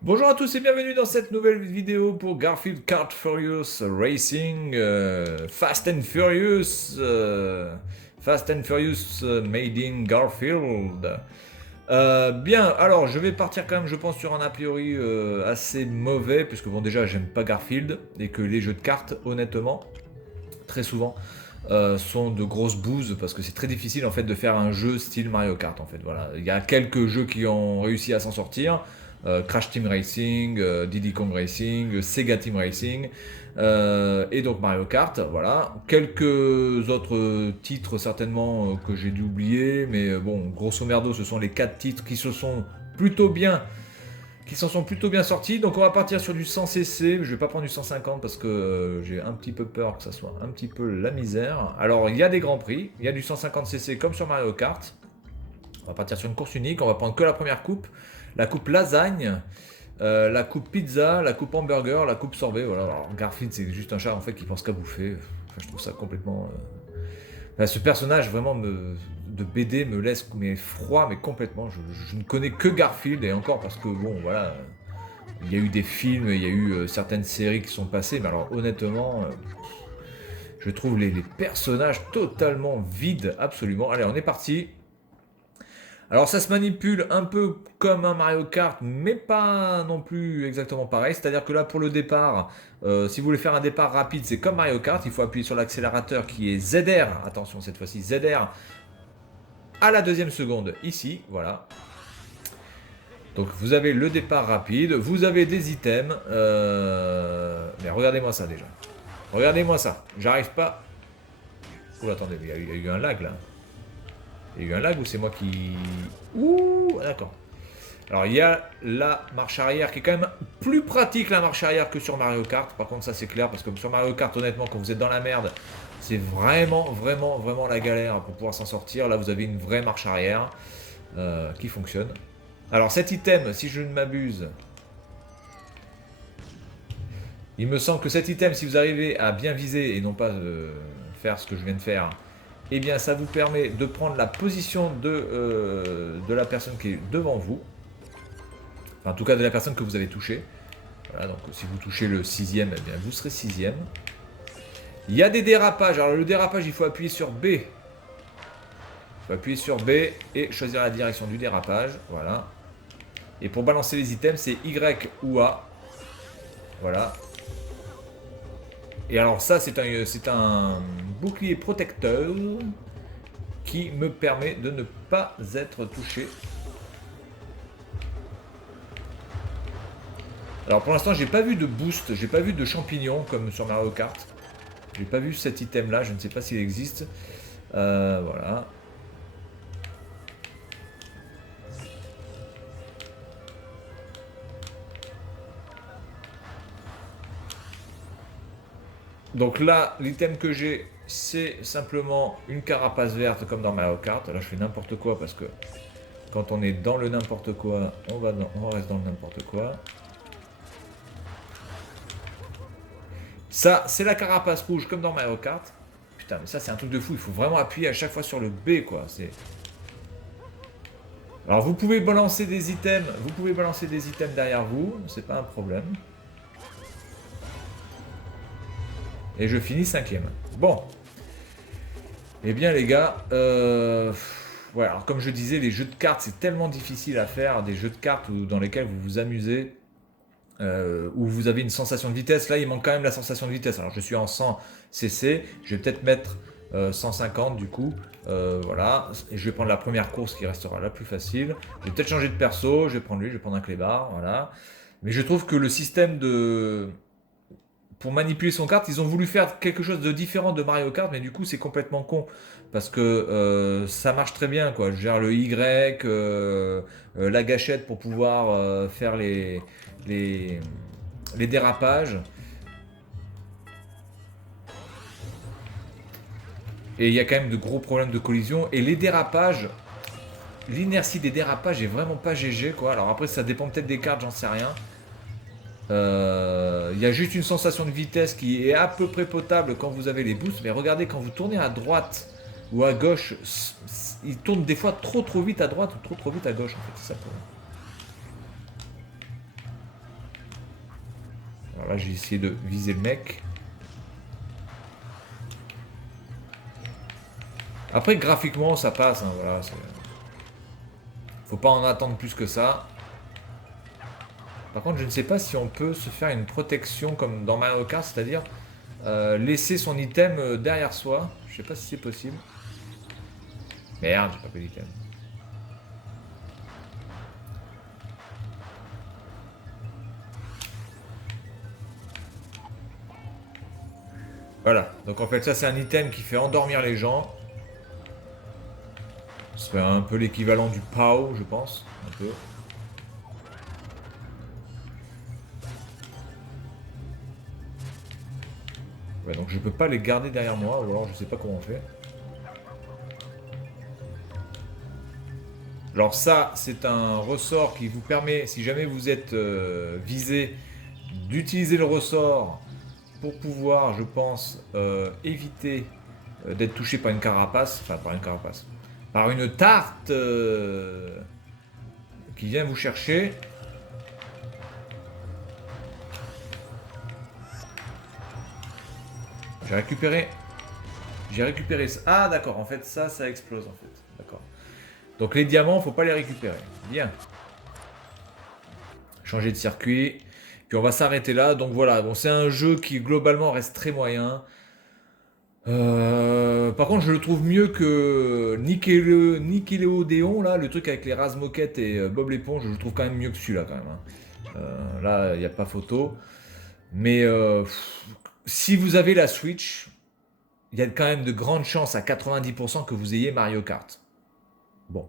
Bonjour à tous et bienvenue dans cette nouvelle vidéo pour Garfield Kart Furious Racing Fast and Furious Made in Garfield. Bien, alors je vais partir quand même, je pense, sur un a priori assez mauvais, puisque bon, déjà j'aime pas Garfield et que les jeux de cartes, honnêtement, très souvent, sont de grosses bouses parce que c'est très difficile en fait de faire un jeu style Mario Kart en fait. Voilà, il y a quelques jeux qui ont réussi à s'en sortir. Crash Team Racing, Diddy Kong Racing, Sega Team Racing, et donc Mario Kart, voilà. Quelques autres titres certainement que j'ai dû oublier, mais bon, grosso merdo, ce sont les 4 titres plutôt bien qui s'en sont plutôt bien sortis. Donc on va partir sur du 100cc. Je vais pas prendre du 150 parce que j'ai un petit peu peur que ça soit un petit peu la misère. Alors il y a des grands prix, il y a du 150cc comme sur Mario Kart. On va partir sur une course unique, on va prendre que la première coupe. La coupe lasagne, la coupe pizza, la coupe hamburger, la coupe sorbet. Voilà. Alors, Garfield c'est juste un chat en fait qui pense qu'à bouffer. Enfin, je trouve ça complètement... ce personnage vraiment de BD me laisse mais froid, mais complètement. Je ne connais que Garfield et encore parce que bon voilà, il y a eu des films, il y a eu certaines séries qui sont passées, mais alors honnêtement, je trouve les personnages totalement vides, absolument. Allez, on est parti. Alors ça se manipule un peu comme un Mario Kart, mais pas non plus exactement pareil. C'est-à-dire que là, pour le départ, si vous voulez faire un départ rapide, c'est comme Mario Kart. Il faut appuyer sur l'accélérateur qui est ZR. Attention, cette fois-ci ZR à la deuxième seconde, ici, voilà. Donc vous avez le départ rapide, vous avez des items. Mais regardez-moi ça déjà. Regardez-moi ça. J'arrive pas. Oh, attendez, il y a eu un lag là. Il y a eu un lag ou c'est moi qui... Ouh, d'accord. Alors il y a la marche arrière qui est quand même plus pratique la marche arrière que sur Mario Kart. Par contre ça c'est clair parce que sur Mario Kart honnêtement quand vous êtes dans la merde c'est vraiment la galère pour pouvoir s'en sortir. Là vous avez une vraie marche arrière qui fonctionne. Alors cet item si je ne m'abuse, il me semble que cet item si vous arrivez à bien viser et non pas faire ce que je viens de faire, eh bien ça vous permet de prendre la position de la personne qui est devant vous. Enfin, en tout cas de la personne que vous avez touchée. Voilà, donc si vous touchez le sixième, eh bien vous serez sixième. Il y a des dérapages. Alors le dérapage, il faut appuyer sur B. Il faut appuyer sur B et choisir la direction du dérapage. Voilà. Et pour balancer les items, c'est Y ou A. Voilà. Et alors ça, c'est un bouclier protecteur qui me permet de ne pas être touché. Alors pour l'instant, j'ai pas vu de boost, j'ai pas vu de champignons comme sur Mario Kart. J'ai pas vu cet item là, je ne sais pas s'il existe. Voilà. Donc là, l'item que j'ai, c'est simplement une carapace verte comme dans Mario Kart. Là, je fais n'importe quoi parce que quand on est dans le n'importe quoi, on reste dans le n'importe quoi. Ça, c'est la carapace rouge comme dans Mario Kart. Putain, mais ça, c'est un truc de fou. Il faut vraiment appuyer à chaque fois sur le B, quoi. Alors, vous pouvez balancer des items. Vous pouvez balancer des items derrière vous. C'est pas un problème. Et je finis cinquième. Bon. Eh bien, les gars, voilà, alors comme je disais, les jeux de cartes, c'est tellement difficile à faire. Des jeux de cartes dans lesquels vous vous amusez, où vous avez une sensation de vitesse. Là, il manque quand même la sensation de vitesse. Alors, je suis en 100cc. Je vais peut-être mettre 150 du coup. Voilà. Et je vais prendre la première course qui restera la plus facile. Je vais peut-être changer de perso. Je vais prendre lui, je vais prendre un clébard. Voilà. Mais je trouve que le système de pour manipuler son carte, ils ont voulu faire quelque chose de différent de Mario Kart, mais du coup c'est complètement con parce que ça marche très bien quoi. Je gère le Y, la gâchette pour pouvoir faire les, les dérapages. Et il y a quand même de gros problèmes de collision. Et les dérapages, l'inertie des dérapages est vraiment pas GG quoi. Alors après ça dépend peut-être des cartes, j'en sais rien. Il y a juste une sensation de vitesse qui est à peu près potable quand vous avez les boosts, mais regardez quand vous tournez à droite ou à gauche, il tourne des fois trop vite à droite ou trop vite à gauche en fait, c'est ça le problème. Alors là, j'ai essayé de viser le mec. Après, graphiquement, ça passe. Hein, voilà, faut pas en attendre plus que ça. Par contre, je ne sais pas si on peut se faire une protection comme dans Mario Kart, c'est-à-dire laisser son item derrière soi. Je sais pas si c'est possible. Merde, j'ai pas pris l'item. Voilà, donc en fait ça c'est un item qui fait endormir les gens. C'est un peu l'équivalent du POW, je pense. Un peu. Ouais, donc je peux pas les garder derrière moi, ou alors je sais pas comment on fait. Alors ça, c'est un ressort qui vous permet, si jamais vous êtes visé, d'utiliser le ressort pour pouvoir, je pense, éviter d'être touché par une carapace, enfin par une carapace, par une tarte qui vient vous chercher. J'ai récupéré. J'ai récupéré ça. Ah d'accord, en fait ça explose en fait. D'accord. Donc les diamants, faut pas les récupérer. Bien. Changer de circuit. Puis on va s'arrêter là. Donc voilà, bon, c'est un jeu qui globalement reste très moyen. Par contre, je le trouve mieux que Nickelodeon, là, le truc avec les Razmoket et Bob l'éponge, je le trouve quand même mieux que celui-là, quand même. Hein. Là, il n'y a pas photo. Mais si vous avez la Switch, il y a quand même de grandes chances à 90% que vous ayez Mario Kart. Bon.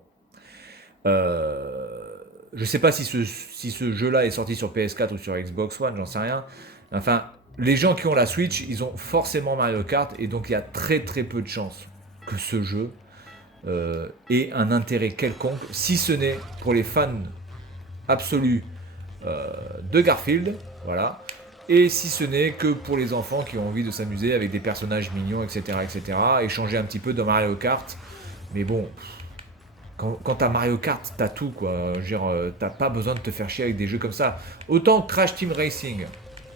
Je sais pas si ce jeu-là est sorti sur PS4 ou sur Xbox One, j'en sais rien. Enfin, les gens qui ont la Switch, ils ont forcément Mario Kart, et donc il y a très très peu de chances que ce jeu ait un intérêt quelconque, si ce n'est pour les fans absolus de Garfield, voilà, et si ce n'est que pour les enfants qui ont envie de s'amuser avec des personnages mignons, etc., etc., échanger un petit peu dans Mario Kart. Mais bon, quand t'as Mario Kart, t'as tout, quoi. Je veux dire, t'as pas besoin de te faire chier avec des jeux comme ça. Autant Crash Team Racing.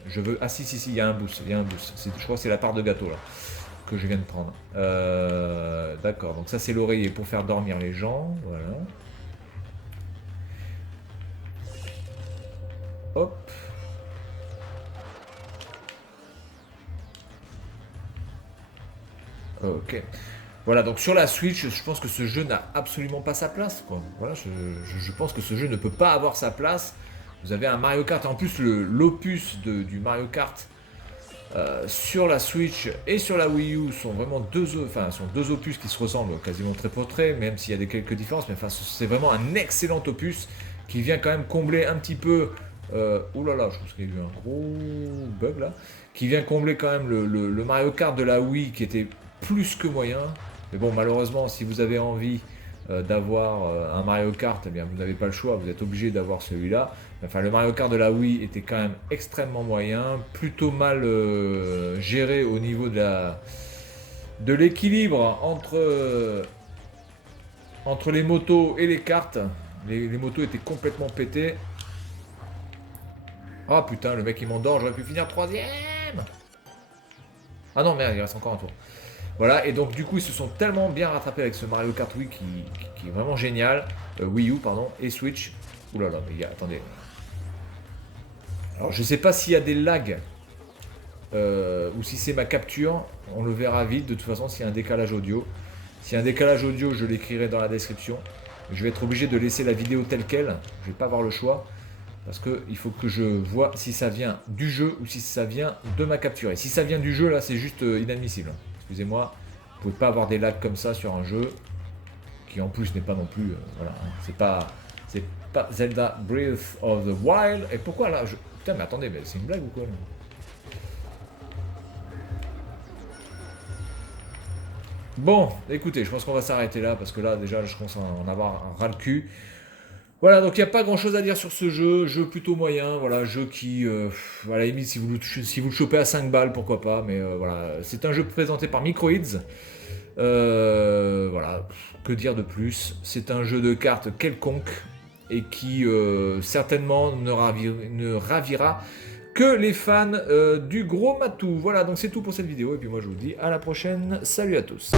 Je veux. Ah si, il y a un boost. Il y a un boost. Je crois que c'est la part de gâteau, là, que je viens de prendre. D'accord, donc ça, c'est l'oreiller pour faire dormir les gens. Voilà. Hop. Ok. Voilà, donc sur la Switch, je pense que ce jeu n'a absolument pas sa place, quoi. Voilà, je pense que ce jeu ne peut pas avoir sa place. Vous avez un Mario Kart, en plus l'opus du Mario Kart sur la Switch et sur la Wii U sont vraiment sont deux opus qui se ressemblent quasiment trait pour trait, même s'il y a quelques différences, mais enfin, c'est vraiment un excellent opus qui vient quand même combler un petit peu. Oh là là, je pense qu'il y a eu un gros bug là. Qui vient combler quand même le Mario Kart de la Wii qui était plus que moyen. Mais bon, malheureusement, si vous avez envie d'avoir un Mario Kart, eh bien, vous n'avez pas le choix, vous êtes obligé d'avoir celui-là. Enfin, le Mario Kart de la Wii était quand même extrêmement moyen, plutôt mal géré au niveau de l'équilibre entre les motos et les cartes. Les motos étaient complètement pétées. Ah putain, le mec il m'endort, j'aurais pu finir troisième. Ah non, merde, il reste encore un tour. Voilà, et donc du coup, ils se sont tellement bien rattrapés avec ce Mario Kart Wii qui est vraiment génial. Wii U, pardon, et Switch. Ouh là là, mais attendez. Alors, je sais pas s'il y a des lags ou si c'est ma capture. On le verra vite. De toute façon, s'il y a un décalage audio. S'il y a un décalage audio, je l'écrirai dans la description. Je vais être obligé de laisser la vidéo telle quelle. Je vais pas avoir le choix. Parce qu'il faut que je vois si ça vient du jeu ou si ça vient de ma capture. Et si ça vient du jeu, là, c'est juste inadmissible. Excusez-moi, vous pouvez pas avoir des lags comme ça sur un jeu qui en plus n'est pas non plus, voilà, hein, c'est pas Zelda Breath of the Wild. Et pourquoi là Putain, mais attendez, mais c'est une blague ou quoi là. Bon, écoutez, je pense qu'on va s'arrêter là parce que là déjà je commence à en avoir un ras le cul. Voilà, donc il n'y a pas grand chose à dire sur ce jeu plutôt moyen, voilà, jeu qui, à la limite, si vous le chopez à 5 balles, pourquoi pas, mais voilà, c'est un jeu présenté par Microids, voilà, que dire de plus, c'est un jeu de cartes quelconque, et qui certainement ne ravira que les fans du gros matou. Voilà, donc c'est tout pour cette vidéo, et puis moi je vous dis à la prochaine. Salut à tous.